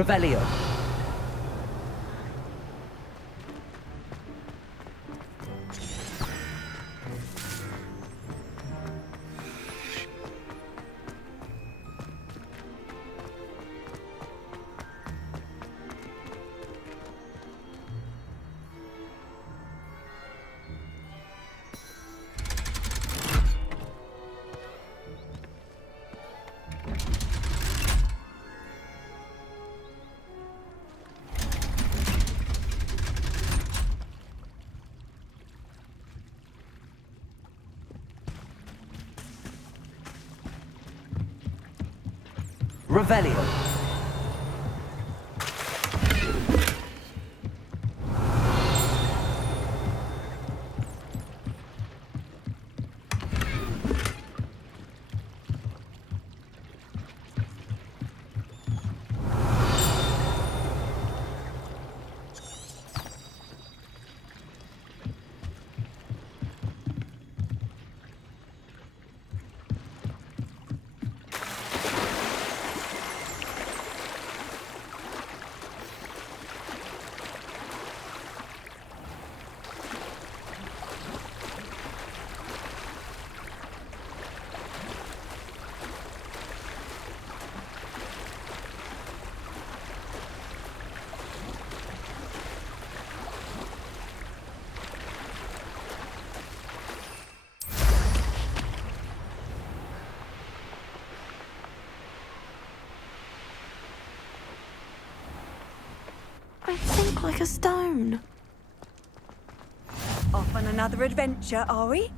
Revelio. Revelio. I think like a stone. Off on another adventure, are we?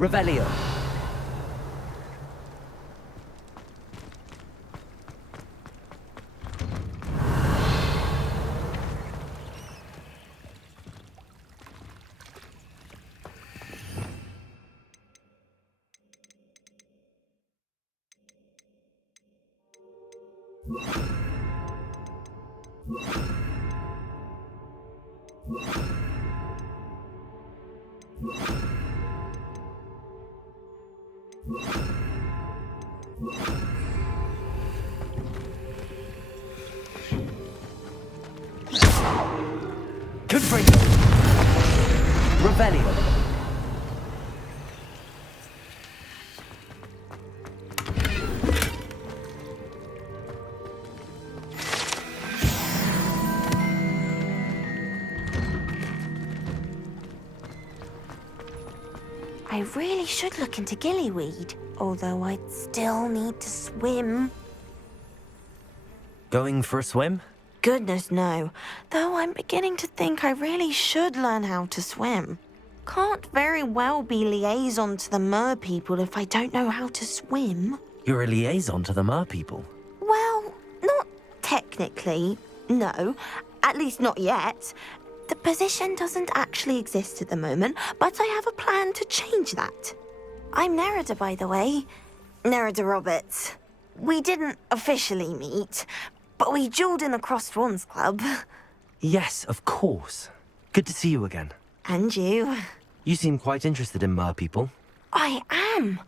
Revelio. Confringo. Revelio. I really should look into gillyweed, although I'd still need to swim. Going for a swim? Goodness, no. Though I'm beginning to think I really should learn how to swim. Can't very well be liaison to the mer people if I don't know how to swim. You're a liaison to the mer people. Well, not technically, no. At least not yet. The position doesn't actually exist at the moment, but I have a plan to change that. I'm Nerida, by the way. Nerida Roberts. We didn't officially meet, but we duelled in the Crossed Swans Club. Yes, of course. Good to see you again. And you. You seem quite interested in mer people. I am.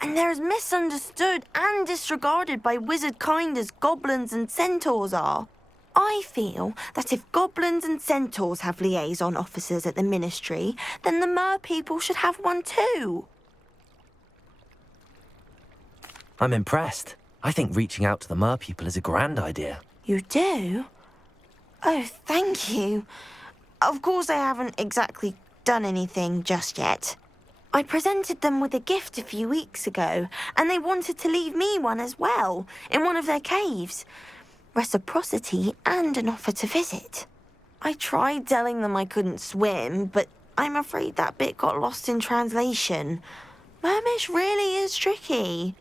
And they're as misunderstood and disregarded by wizard kind as goblins and centaurs are. I feel that if goblins and centaurs have liaison officers at the ministry, then the mer people should have one too. I'm impressed. I think reaching out to the mer people is a grand idea. You do? Oh, thank you. Of course I haven't exactly done anything just yet. I presented them with a gift a few weeks ago, and they wanted to leave me one as well, in one of their caves. Reciprocity and an offer to visit. I tried telling them I couldn't swim, but I'm afraid that bit got lost in translation. Mermish really is tricky.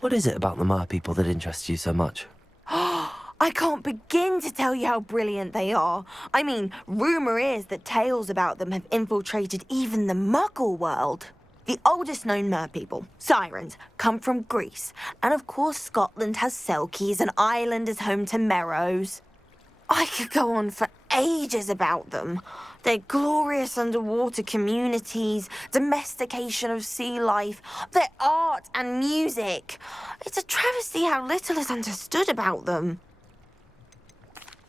What is it about the mer people that interests you so much? I can't begin to tell you how brilliant they are. I mean, rumour is that tales about them have infiltrated even the Muggle world. The oldest known mer people, sirens, come from Greece. And of course Scotland has Selkies and Ireland is home to Merrows. I could go on for ages about them. Their glorious underwater communities, domestication of sea life, their art and music. It's a travesty how little is understood about them.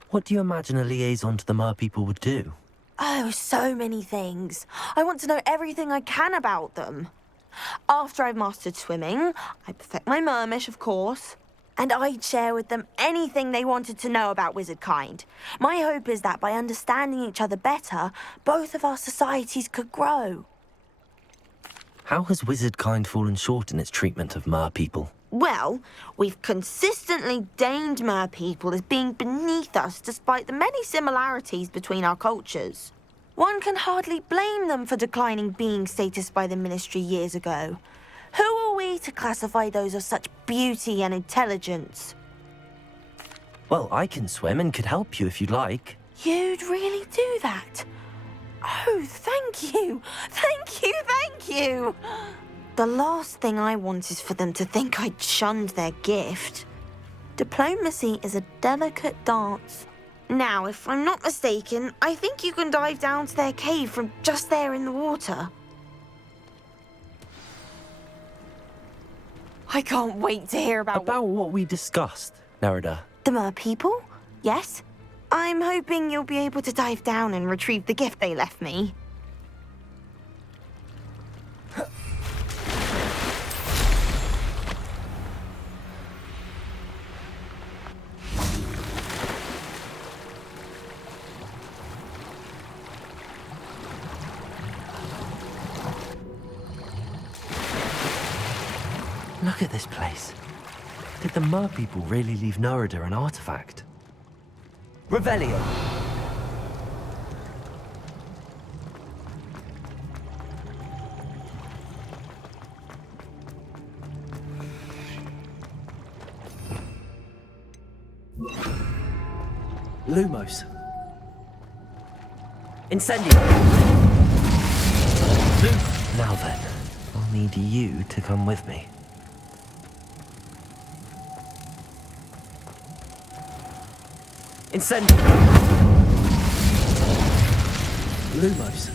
What do you imagine a liaison to the Mer people would do? Oh, so many things. I want to know everything I can about them. After I've mastered swimming, I'd perfect my mermish, of course, and I'd share with them anything they wanted to know about wizard kind. My hope is that by understanding each other better, both of our societies could grow. How has wizard kind fallen short in its treatment of Mer people? Well, we've consistently deemed Mer people as being beneath us despite the many similarities between our cultures. One can hardly blame them for declining being status by the Ministry years ago. Who are we to classify those of such beauty and intelligence? Well, I can swim and could help you if you'd like. You'd really do that? Oh, thank you! Thank you, thank you! The last thing I want is for them to think I'd shunned their gift. Diplomacy is a delicate dance. Now, if I'm not mistaken, I think you can dive down to their cave from just there in the water. I can't wait to hear about what we discussed, Nerida. the Mer people. Yes? I'm hoping you'll be able to dive down and retrieve the gift they left me. Look at this place. Did the Mer people really leave Nerida an artifact? Revelio! Lumos. Incendio! Now then, I'll need you to come with me. Incendio! Lumos.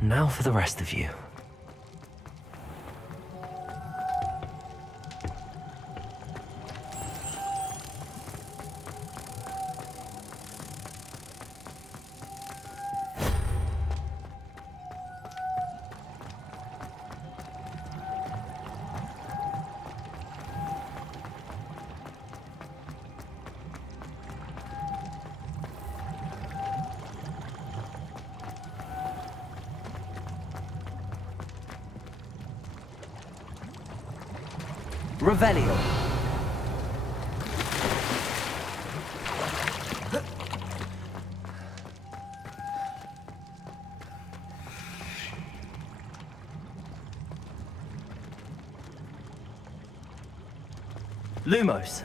Now for the rest of you. Revelio. Lumos.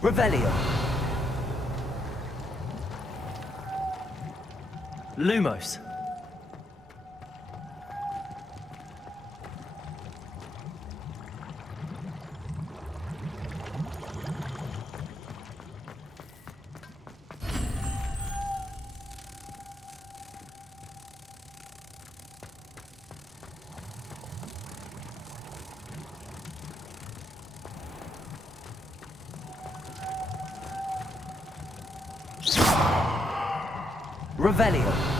Revelio. Lumos. Revelio.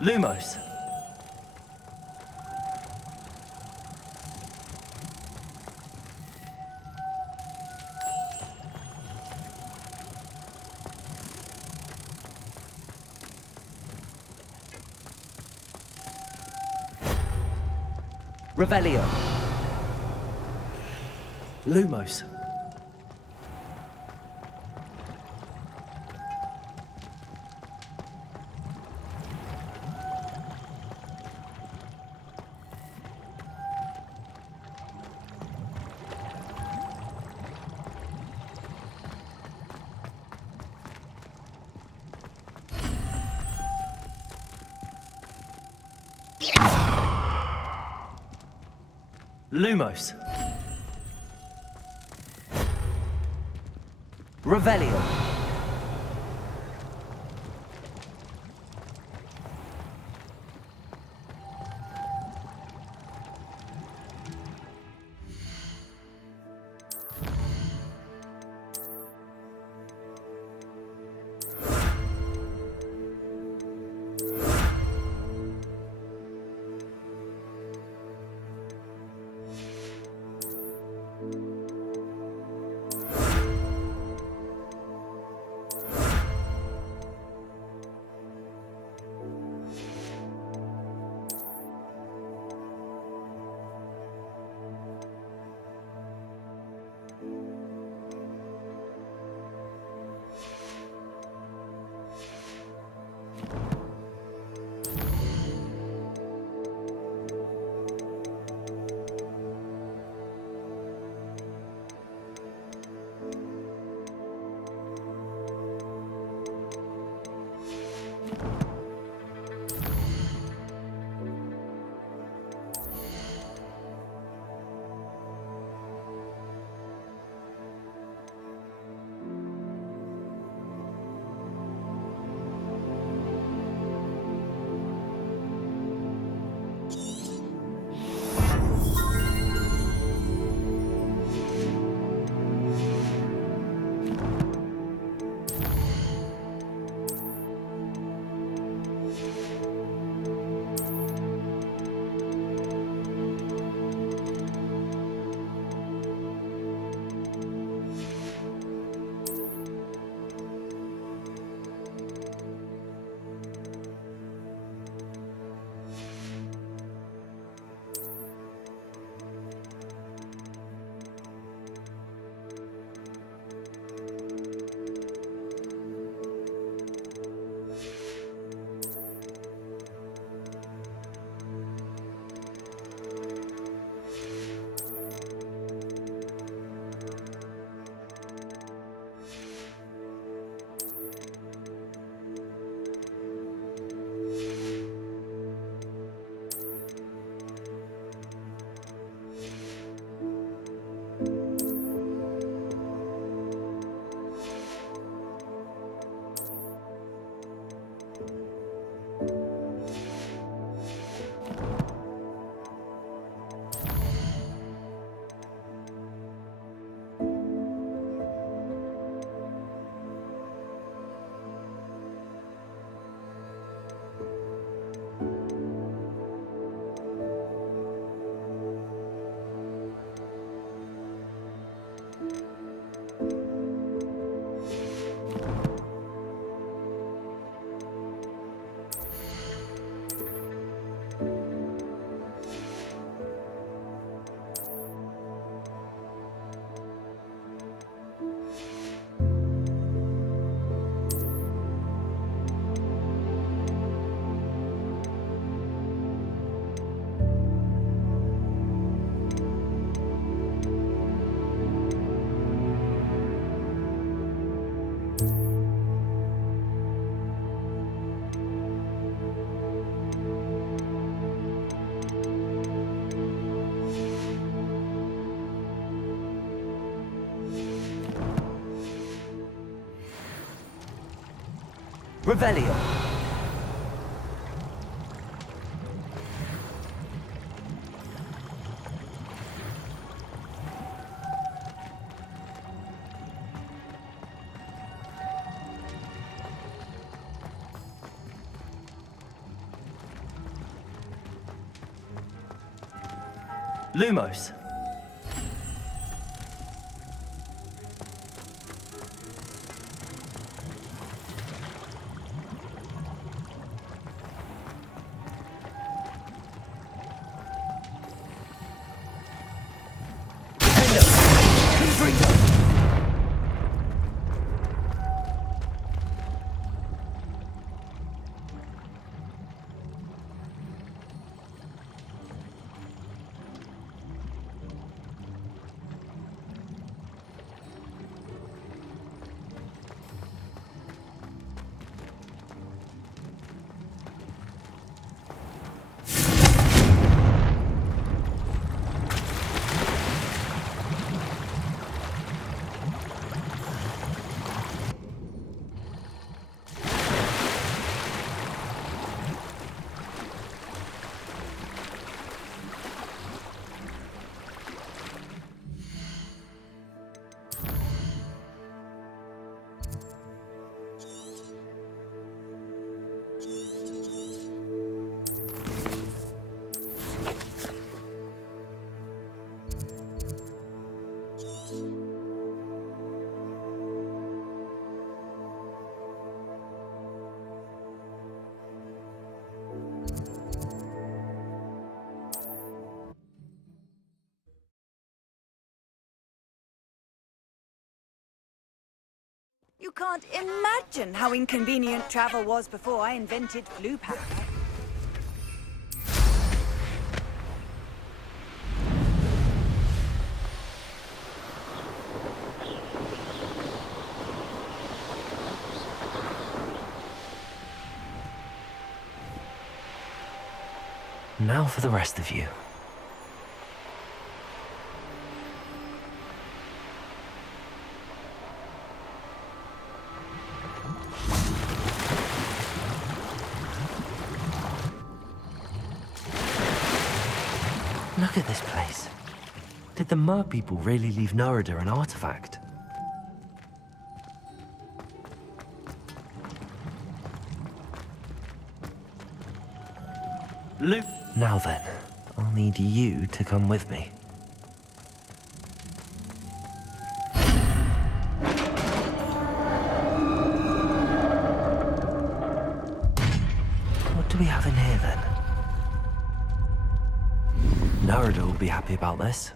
Lumos. Revelio. Lumos. Lumos. Revelio. Revelio. Lumos. You can't imagine how inconvenient travel was before I invented flu powder. Now for the rest of you. Look at this place. Did the Mer people really leave Nerida an artifact? Luke. Now then, I'll need you to come with me. What do we have in here then? Nerida will be happy about this.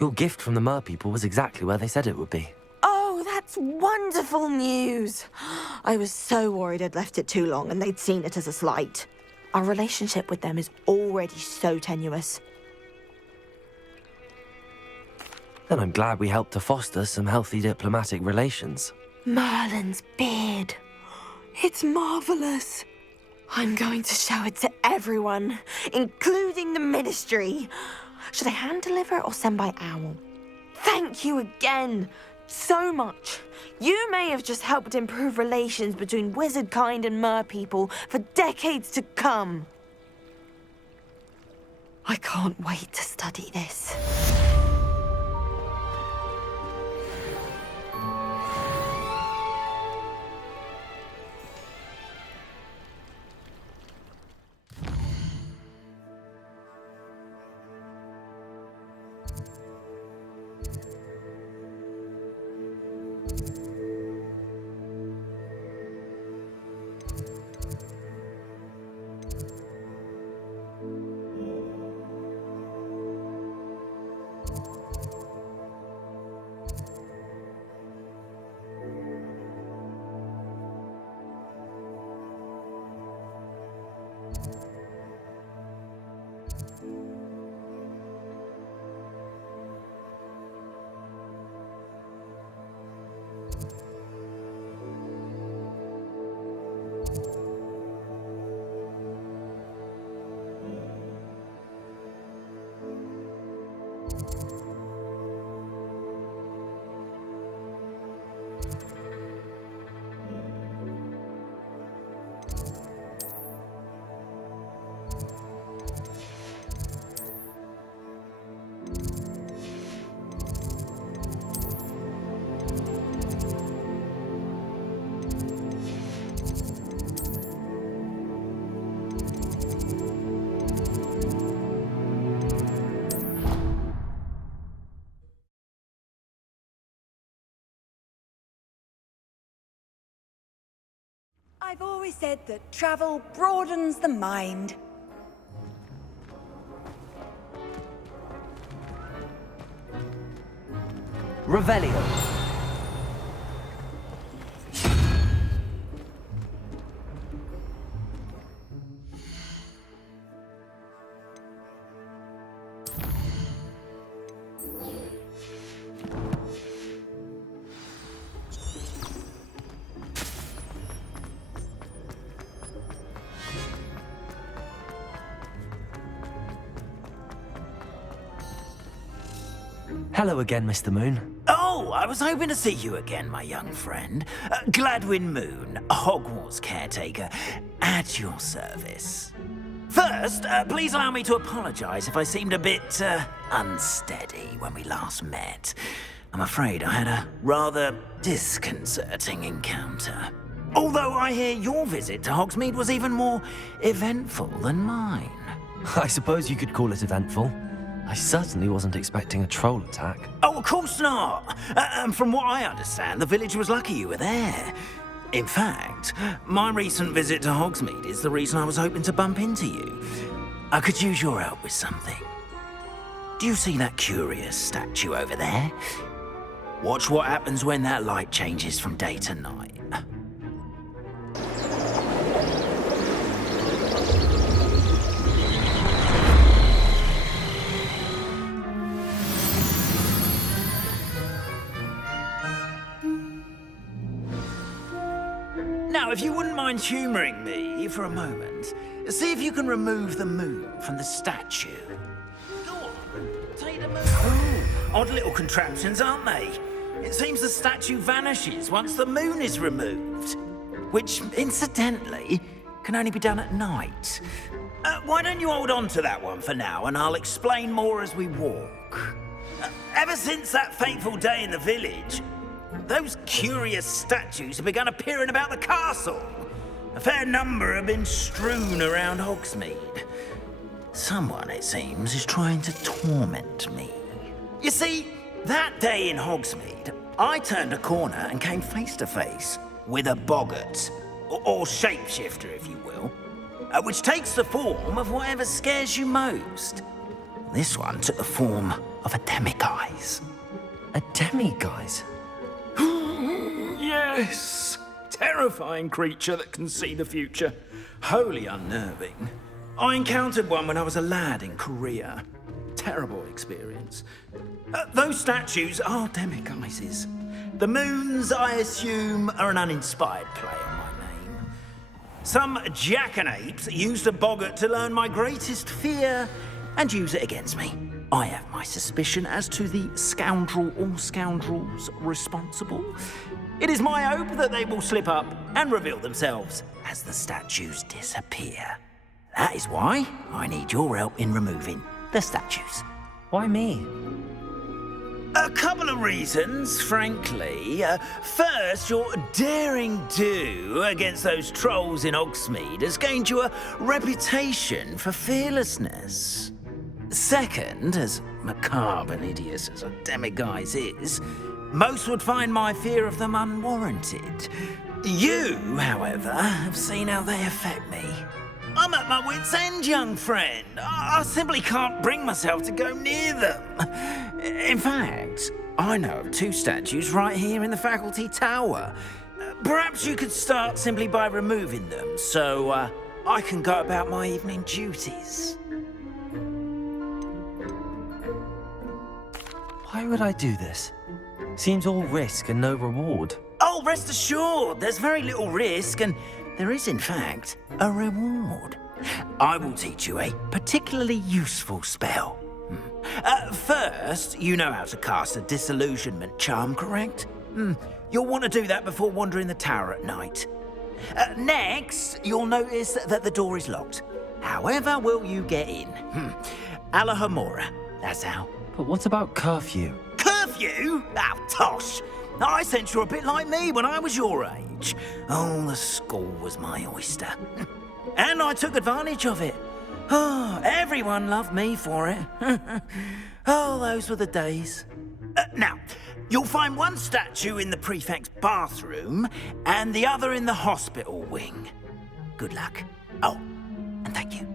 Your gift from the Mer people was exactly where they said it would be. Oh, that's wonderful news. I was so worried I'd left it too long and they'd seen it as a slight. Our relationship with them is already so tenuous. Then I'm glad we helped to foster some healthy diplomatic relations. Merlin's beard. It's marvelous. I'm going to show it to everyone, including the Ministry. Should I hand deliver it or send by owl? Thank you again, so much. You may have just helped improve relations between wizard kind and Mer people for decades to come. I can't wait to study this. I've always said that travel broadens the mind. Revelio. Hello again, Mr. Moon. Oh, I was hoping to see you again, my young friend. Gladwin Moon, Hogwarts caretaker, at your service. First, please allow me to apologize if I seemed a bit, unsteady when we last met. I'm afraid I had a rather disconcerting encounter. Although I hear your visit to Hogsmeade was even more eventful than mine. I suppose you could call it eventful. I certainly wasn't expecting a troll attack. Oh, of course not. And from what I understand, the village was lucky you were there. In fact, my recent visit to Hogsmeade is the reason I was hoping to bump into you. I could use your help with something. Do you see that curious statue over there? Watch what happens when that light changes from day to night. Now, if you wouldn't mind humouring me for a moment, see if you can remove the moon from the statue. Go on, take the moon. Oh, odd little contraptions, aren't they? It seems the statue vanishes once the moon is removed. Which, incidentally, can only be done at night. Why don't you hold on to that one for now, and I'll explain more as we walk. Ever since that fateful day in the village, those curious statues have begun appearing about the castle. A fair number have been strewn around Hogsmeade. Someone, it seems, is trying to torment me. You see, that day in Hogsmeade, I turned a corner and came face to face with a boggart, or shapeshifter, if you will, which takes the form of whatever scares you most. This one took the form of a demiguise. A demiguise? Yes! Terrifying creature that can see the future. Wholly unnerving. I encountered one when I was a lad in Korea. Terrible experience. Those statues are demiguises. The moons, I assume, are an uninspired play on my name. Some jackanapes used a boggart to learn my greatest fear and use it against me. I have my suspicion as to the scoundrel or scoundrels responsible. It is my hope that they will slip up and reveal themselves as the statues disappear. That is why I need your help in removing the statues. Why me? A couple of reasons, frankly. First, your daring do against those trolls in Hogsmeade has gained you a reputation for fearlessness. Second, as macabre and hideous as a demiguise is, most would find my fear of them unwarranted. You, however, have seen how they affect me. I'm at my wit's end, young friend. I simply can't bring myself to go near them. In fact, I know of two statues right here in the faculty tower. Perhaps you could start simply by removing them, so I can go about my evening duties. Why would I do this? Seems all risk and no reward. Oh, rest assured, there's very little risk, and there is, in fact, a reward. I will teach you a particularly useful spell. First, you know how to cast a disillusionment charm, correct? You'll want to do that before wandering the tower at night. Next, you'll notice that the door is locked. However will you get in? Alahomora, that's how. But what about curfew? Curfew? Oh, tosh. I sense you're a bit like me when I was your age. Oh, the school was my oyster. And I took advantage of it. Oh, everyone loved me for it. Oh, those were the days. Now, you'll find one statue in the prefect's bathroom and the other in the hospital wing. Good luck. Oh, and thank you.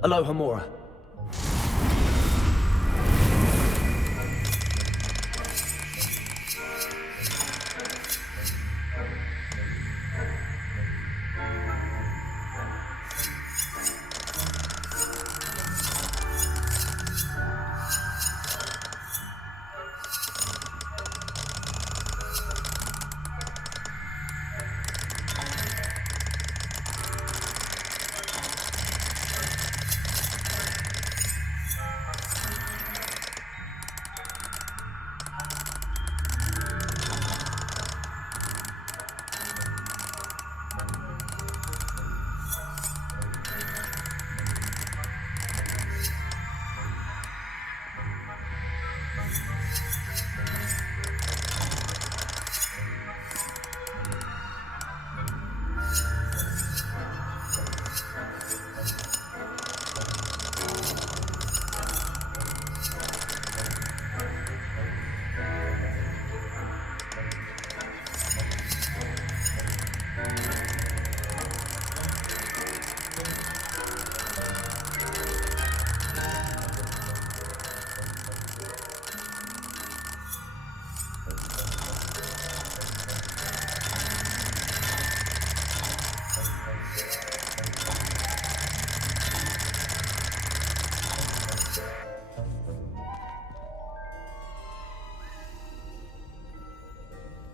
Aloha Mora.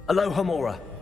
Aloha Mora.